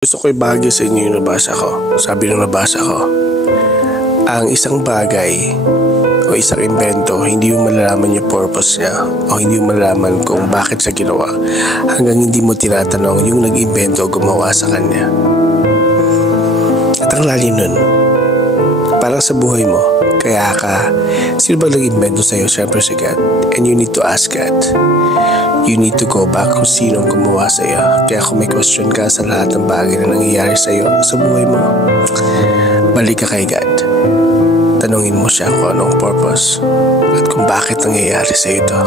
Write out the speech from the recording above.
Gusto ko ibahagi sa inyo yung nabasa ko. Sabi ng nabasa ko, ang isang bagay o isang invento, hindi mo malalaman yung purpose niya o hindi mo malalaman kung bakit siya ginawa hanggang hindi mo tinatanong yung nag-invento o gumawa sa kanya. At ang lalim nun, parang sa buhay mo, kaya ka, sino ba nag-invento sa'yo? Siyempre si God. And you need to ask God. You need to go back kung sino ang gumawa sa'yo. Kaya kung may question ka sa lahat ng bagay na nangyayari sa'yo sa buhay mo, balik ka kay God. Tanungin mo siya kung anong purpose at kung bakit nangyayari sa'yo ito.